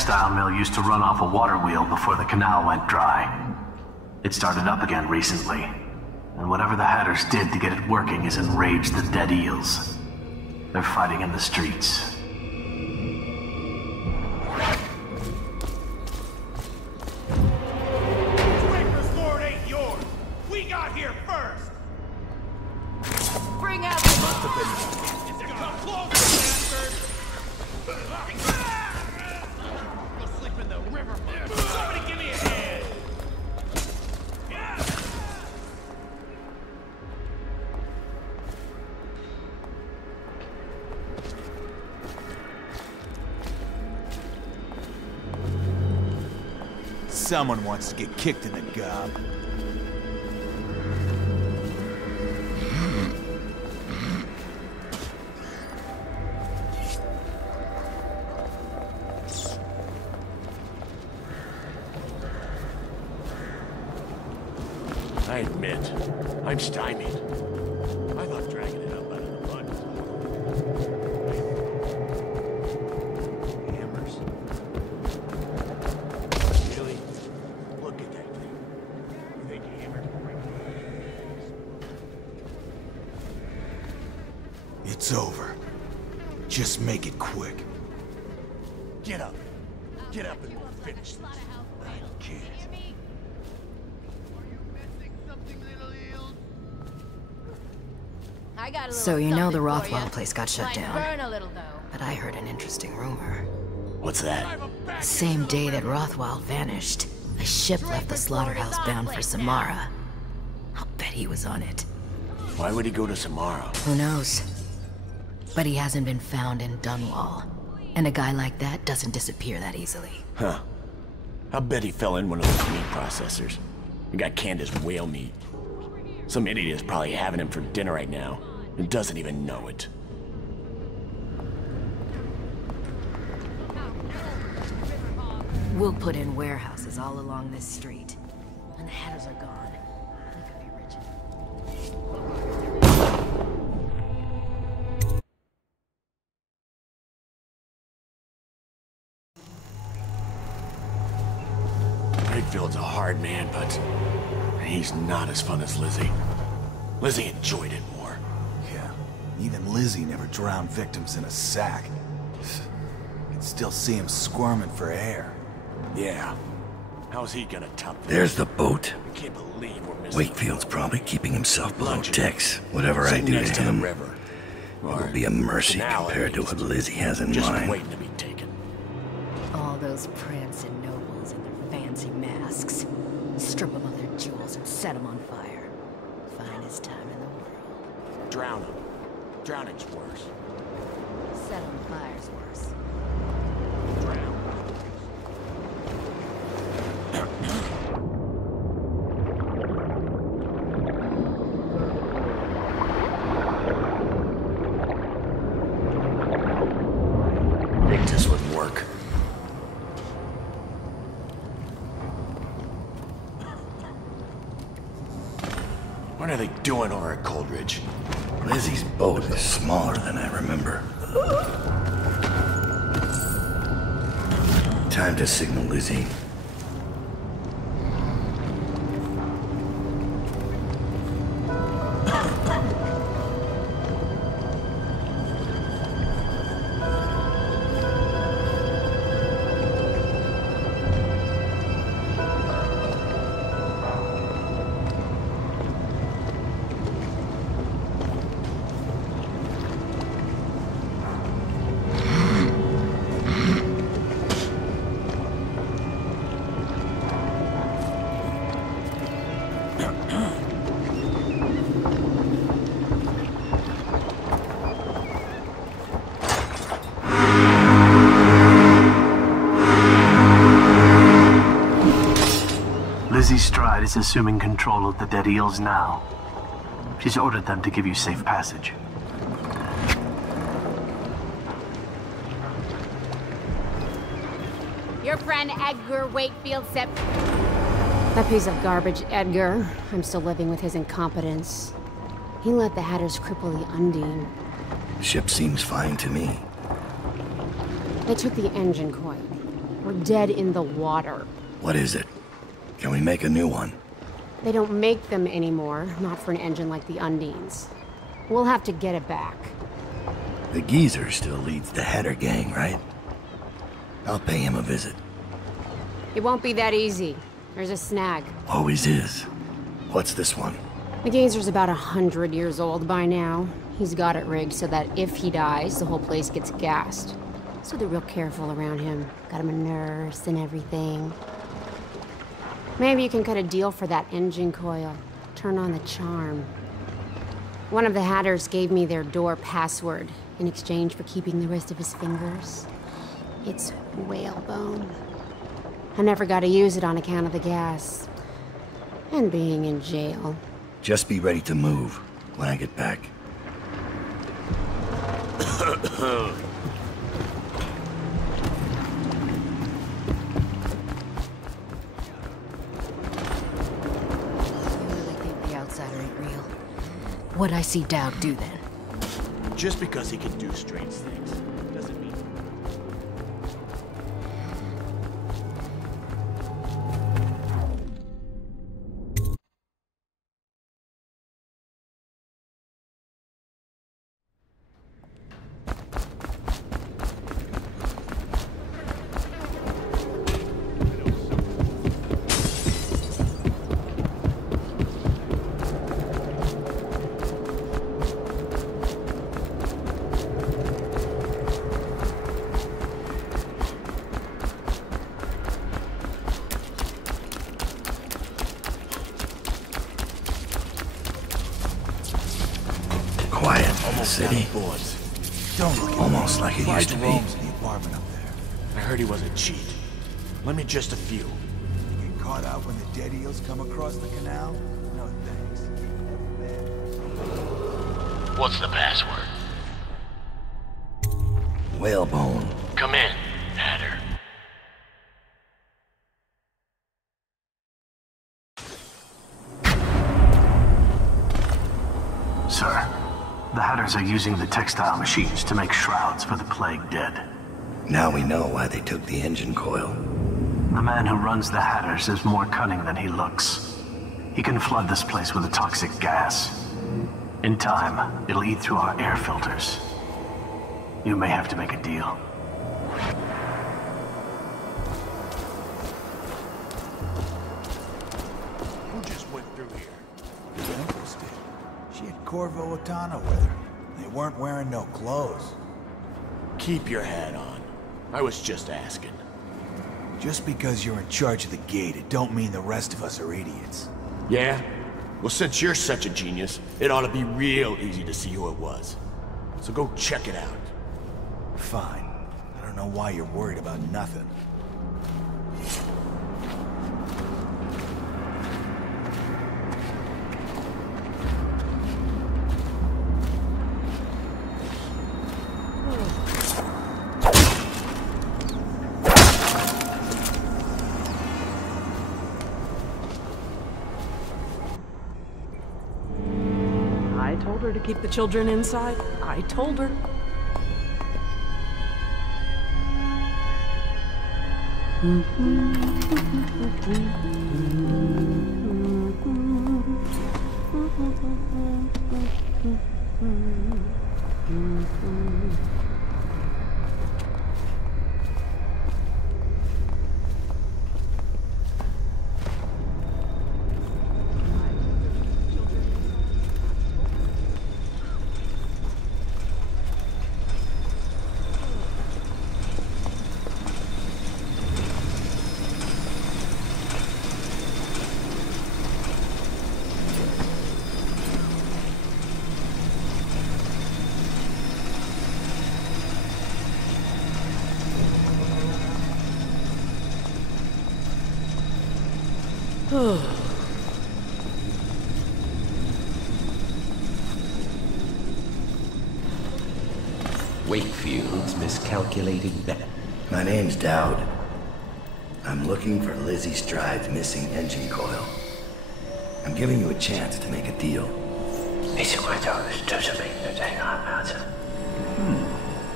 textile mill used to run off a water wheel before the canal went dry. It started up again recently, and whatever the Hatters did to get it working has enraged the dead Eels. They're fighting in the streets. Breaker's Lord ain't yours! We got here first! Bring out the... Must have been... Come closer, bastard! Go sleep in the river, man. Somebody give me a hand! Someone wants to get kicked in the gob. I admit, I'm stymied. I love dragging it up out of the mud. Hammers. Really? Look at that thing. You think hammer can break it? It's over. Just make it quick. Get up. Get up and we'll finish this. I can't. So you know the Rothwell place got shut down. But I heard an interesting rumor. What's that? The same day that Rothwell vanished, a ship left the slaughterhouse bound for Samara. I'll bet he was on it. Why would he go to Samara? Who knows? But he hasn't been found in Dunwall. And a guy like that doesn't disappear that easily. Huh. I'll bet he fell in one of those meat processors. He got canned as whale meat. Some idiot is probably having him for dinner right now, and doesn't even know it. We'll put in warehouses all along this street. When the Hatters are gone, we could be rich. Redfield's a hard man, but he's not as fun as Lizzie. Lizzie enjoyed it more. Yeah, even Lizzie never drowned victims in a sack. Can still see him squirming for air. Yeah. How's he gonna top this? There's the boat. I can't believe we're missing. Wakefield's probably keeping himself below Lunch. decks. Whatever I Sitting do next to to the him, river. it'll be a mercy Canal, compared to at what least. Lizzie has in Just mind. waiting to be taken. All those prancing nobles in their fancy masks. Strip them of their jewels and set them on fire. Finest time in the world. Drown him. Drowning's worse. Set on fire's worse. Drown. Think this would work. What are they doing over at Coldridge? Lizzie's boat is smaller than I remember. Time to signal Lizzie. Lizzie Stride is assuming control of the dead Eels now. She's ordered them to give you safe passage. Your friend Edgar Wakefield said... That piece of garbage, Edgar. I'm still living with his incompetence. He let the Hatters cripple the Undine. Ship seems fine to me. They took the engine coil. We're dead in the water. What is it? Can we make a new one? They don't make them anymore, not for an engine like the Undines. We'll have to get it back. The geezer still leads the Hatter gang, right? I'll pay him a visit. It won't be that easy. There's a snag. Always is. What's this one? The geezer's about 100 years old by now. He's got it rigged so that if he dies, the whole place gets gassed. So they're real careful around him. Got him a nurse and everything. Maybe you can cut a deal for that engine coil. Turn on the charm. One of the Hatters gave me their door password in exchange for keeping the rest of his fingers. It's whalebone. I never got to use it on account of the gas. And being in jail. Just be ready to move when I get back. What'd I see Dowd do then? Just because he can do strange things doesn't mean... Quiet in the city. Don't look at Almost like it used to be. in the apartment up there. I heard he was a cheat. Lend me just a few. Get caught out when the dead eels come across the canal? No thanks. What's the password? Whalebone. Come in, Hatter. Sir, the Hatters are using the textile machines to make shrouds for the plague dead. Now we know why they took the engine coil. The man who runs the Hatters is more cunning than he looks. He can flood this place with a toxic gas. In time, it'll eat through our air filters. You may have to make a deal. Who just went through here? The Empress did. She had Corvo Otana with her. They weren't wearing no clothes. Keep your hat on. I was just asking. Just because you're in charge of the gate, it don't mean the rest of us are idiots. Yeah? Well, since you're such a genius, it ought to be real easy to see who it was. So go check it out. Fine. I don't know why you're worried about nothing. I told her to keep the children inside. I told her. Wakefield's miscalculating bet. My name's Dowd. I'm looking for Lizzie Stride's missing engine coil. I'm giving you a chance to make a deal.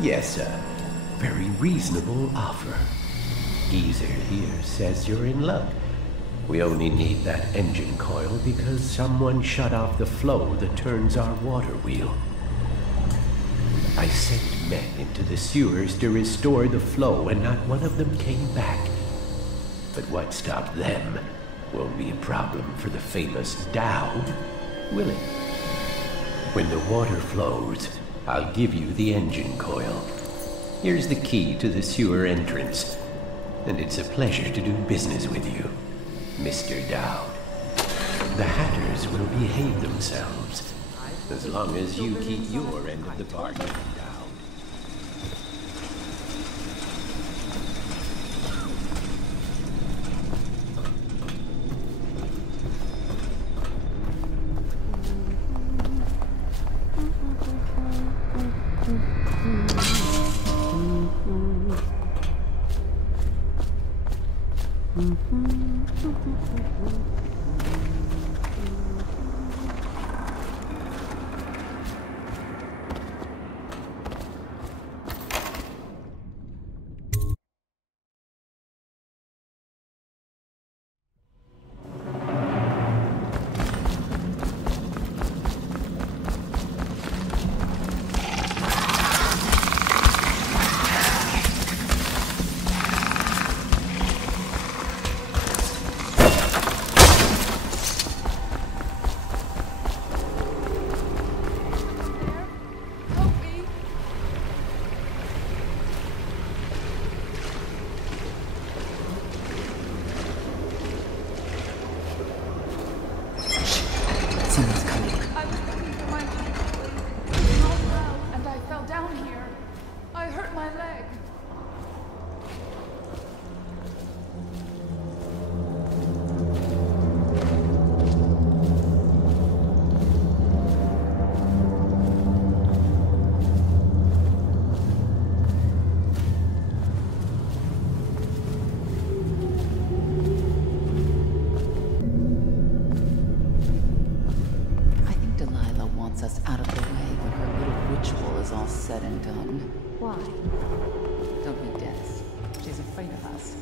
Yes, sir. Very reasonable offer. geezer here says you're in luck. We only need that engine coil because someone shut off the flow that turns our water wheel. I sent men into the sewers to restore the flow, and not one of them came back. But what stopped them won't be a problem for the famous Dowd, will it? When the water flows, I'll give you the engine coil. Here's the key to the sewer entrance, and it's a pleasure to do business with you, Mr. Dowd. The Hatters will behave themselves, as long as you keep your end of the bargain, Dowd. Said and done. Why? Don't be dense. She's afraid of us.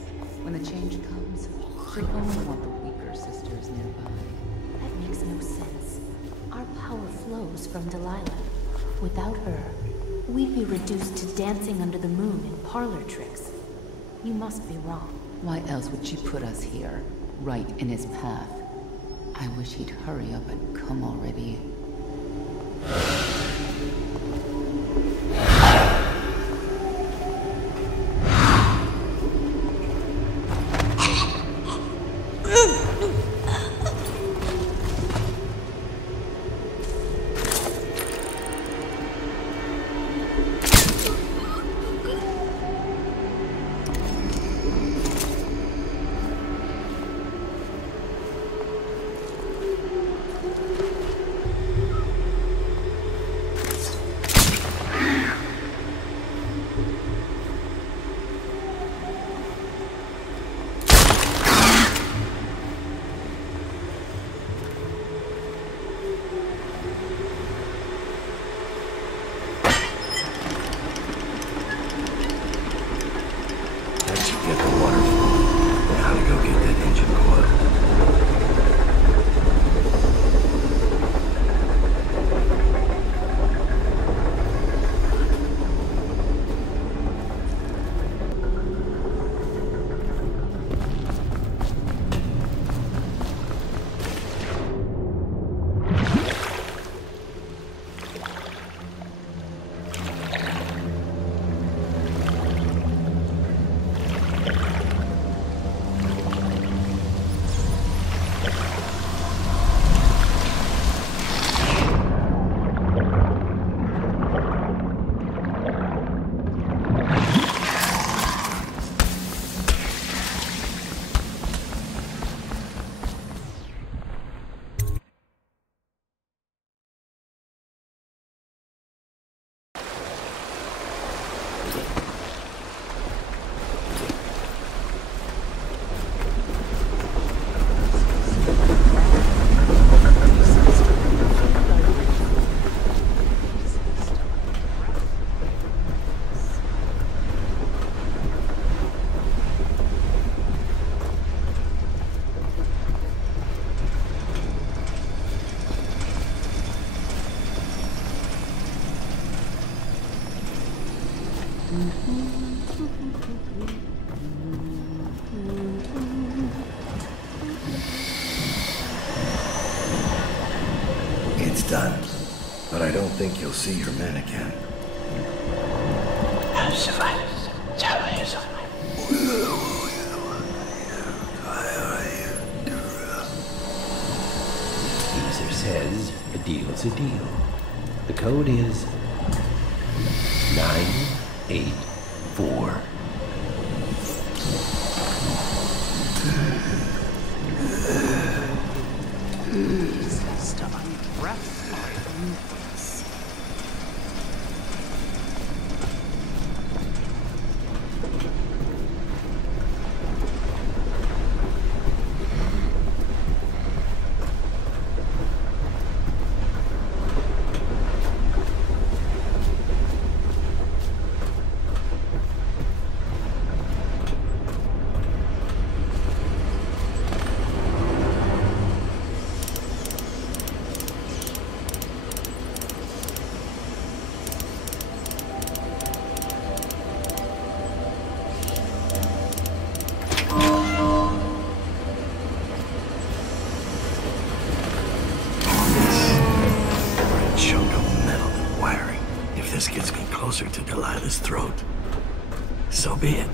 When the change comes, we only want the weaker sisters nearby. That makes no sense. Our power flows from Delilah. Without her, we'd be reduced to dancing under the moon in parlor tricks. You must be wrong. Why else would she put us here, right in his path? I wish he'd hurry up and come already. It's done. But I don't think you'll see your men again. Caesar says a deal's a deal. The code is 984. This gets me closer to Delilah's throat. So be it.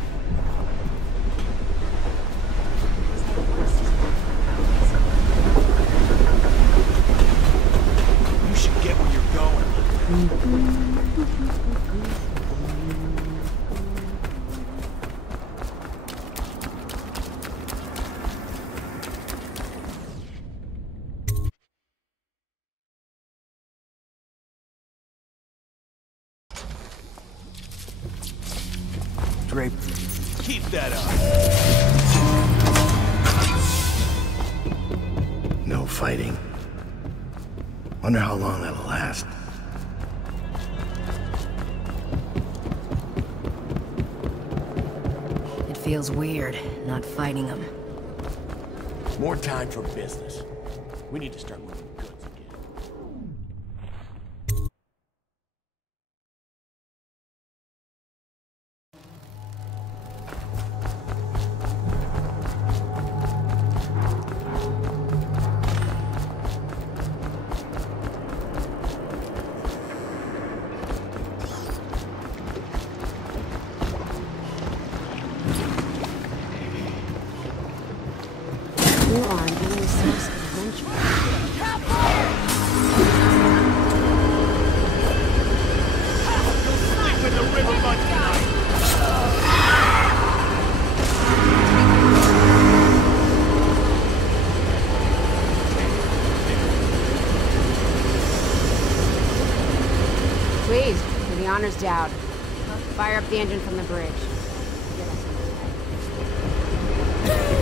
You should get where you're going. Drape. Keep that up. No fighting. Wonder how long that'll last. It feels weird, not fighting them. More time for business. We need to start moving goods again. You are being a source of adventure. Sleep in the river mud tonight. Please, for the honor's dowd. Fire up the engine from the bridge. Get us on the way.